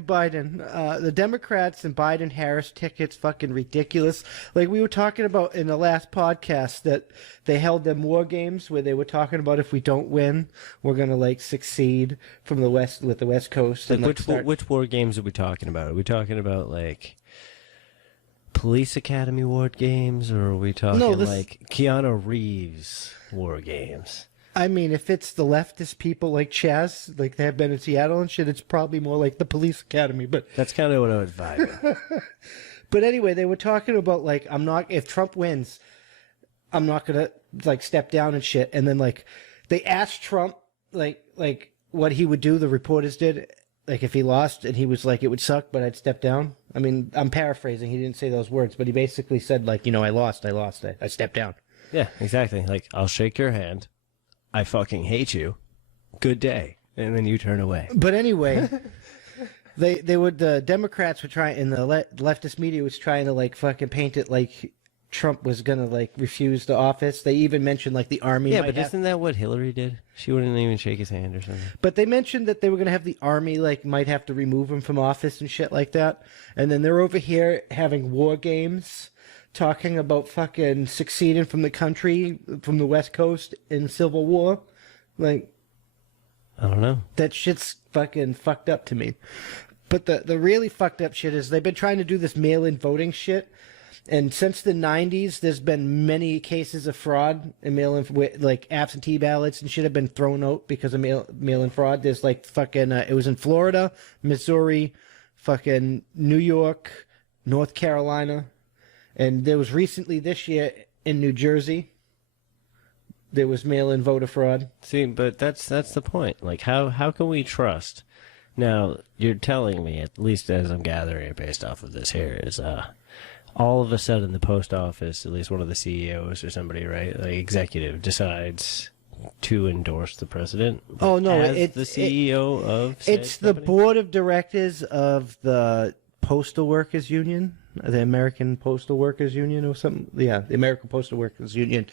to Biden. The Democrats and Biden-Harris tickets fucking ridiculous. Like we were talking about in the last podcast that they held them war games where they were talking about if we don't win, we're gonna like succeed from the West with the West Coast. Like, which war games are we talking about? Are we talking about like Police Academy war games, or are we talking like Keanu Reeves war games? I mean, if it's the leftist people like Chaz, like they have been in Seattle and shit, it's probably more like the Police Academy. But that's kind of what I would vibe. But anyway, they were talking about like if Trump wins, I'm not gonna like step down and shit. And then like they asked Trump like what he would do. The reporters did like if he lost, and he was like, it would suck, but I'd step down. I mean, I'm paraphrasing. He didn't say those words, but he basically said like, I lost, I stepped down. Yeah, exactly. Like, I'll shake your hand. I fucking hate you. Good day. And then you turn away. But anyway, the Democrats were trying, and the leftist media was trying to like fucking paint it like Trump was gonna like refuse the office. They even mentioned like the army. Yeah, but isn't that what Hillary did? She wouldn't even shake his hand or something. But they mentioned that they were gonna have the army like might have to remove him from office and shit like that. And then they're over here having war games, talking about fucking succeeding from the country, from the West Coast in Civil War. Like, I don't know. That shit's fucking fucked up to me. But the really fucked up shit is they've been trying to do this mail-in voting shit. And since the 90s, there's been many cases of fraud and mail-in, like absentee ballots and shit have been thrown out because of mail-in fraud. There's like fucking, it was in Florida, Missouri, fucking New York, North Carolina. And there was recently this year in New Jersey, there was mail-in voter fraud. See, but that's the point. Like, how can we trust? Now, you're telling me, at least as I'm gathering it based off of this here, is all of a sudden the post office, at least one of the CEOs or somebody, right, like executive, decides to endorse the president. Oh no, it's the CEO of. It's the board of directors of the Postal Workers Union. The American Postal Workers Union or something. Yeah, the American Postal Workers Union.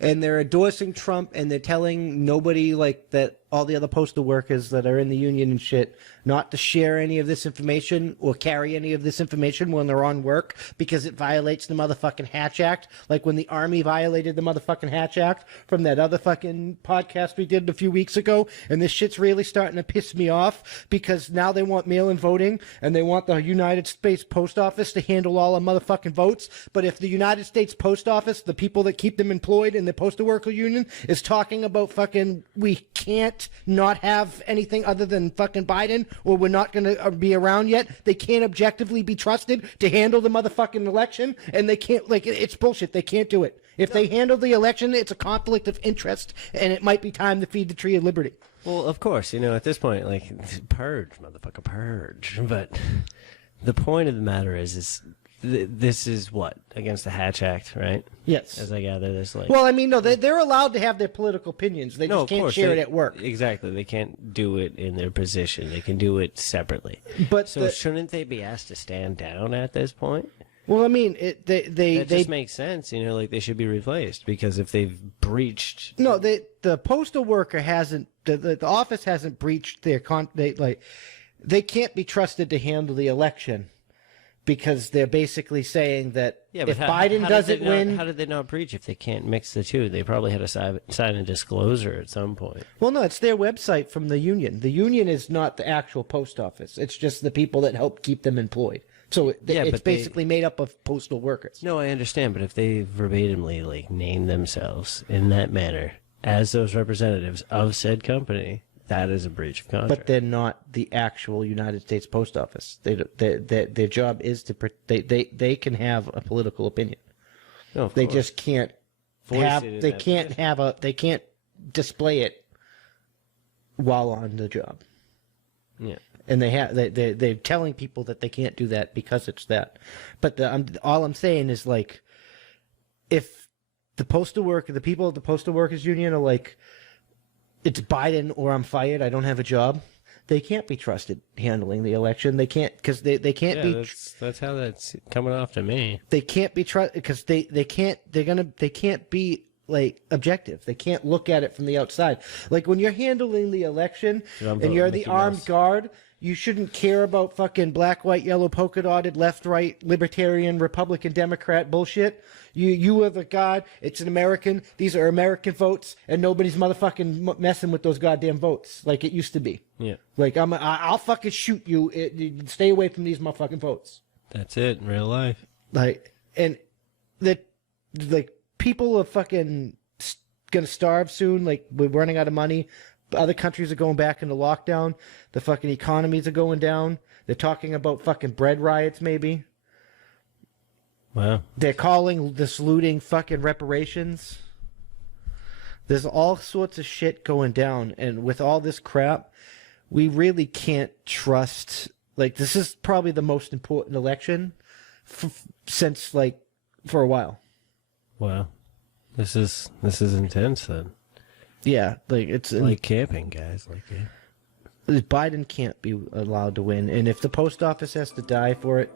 And they're endorsing Trump, and they're telling nobody like that, all the other postal workers that are in the union and shit, not to share any of this information or carry any of this information when they're on work because it violates the motherfucking Hatch Act. Like when the Army violated the motherfucking Hatch Act from that other fucking podcast we did a few weeks ago. And this shit's really starting to piss me off because now they want mail-in voting and they want the United States Post Office to handle all the motherfucking votes. But if the United States Post Office, the people that keep them employed in the Postal Worker Union, is talking about fucking, we can't not have anything other than fucking Biden, or we're not going to be around yet, they can't objectively be trusted to handle the motherfucking election, and they can't, like, it's bullshit. They can't do it. If they handle the election, it's a conflict of interest, and it might be time to feed the tree of liberty. Well, of course, at this point, like, purge, motherfucker, purge. But the point of the matter is this is what? Against the Hatch Act, right? Yes. As I gather this, like... Well, I mean, no, they're allowed to have their political opinions. They just can't share it at work. Exactly. They can't do it in their position. They can do it separately. But so shouldn't they be asked to stand down at this point? Well, I mean, that just makes sense, like they should be replaced because if they've breached... No, the postal worker hasn't, the office hasn't breached their, they can't be trusted to handle the election. Because they're basically saying that if Biden doesn't win... How did they not breach if they can't mix the two? They probably had to sign a disclosure at some point. Well, no, it's their website from the union. The union is not the actual post office. It's just the people that help keep them employed. So it's basically made up of postal workers. No, I understand, but if they verbatimly name themselves in that manner as those representatives of said company... That is a breach of contract. But they're not the actual United States Post Office. Their job is to they can have a political opinion. No, of they course. Just can't they can't display it while on the job. Yeah. And they're telling people that they can't do that because it's that. But all I'm saying is like, if the people of the Postal Workers Union are like, it's Biden or I'm fired, I don't have a job, they can't be trusted handling the election. They can't, because they can't be. That's how that's coming off to me. They can't be trusted because they can't be like objective. They can't look at it from the outside. Like when you're handling the election and you're the armed guard, you shouldn't care about fucking black, white, yellow, polka dotted, left, right, libertarian, Republican, Democrat bullshit. You are the God. It's an American. These are American votes, and nobody's motherfucking messing with those goddamn votes like it used to be. Yeah. Like I'll fucking shoot you. Stay away from these motherfucking votes. That's it in real life. Like, and that, like, people are fucking gonna starve soon. Like, we're running out of money. Other countries are going back into lockdown. The fucking economies are going down. They're talking about fucking bread riots, maybe. Wow. They're calling this looting fucking reparations. There's all sorts of shit going down, and with all this crap, we really can't trust. Like, this is probably the most important election since, like, for a while. Wow. This is intense then. Yeah, like it's like camping, guys. Like, yeah. Biden can't be allowed to win, and if the post office has to die for it,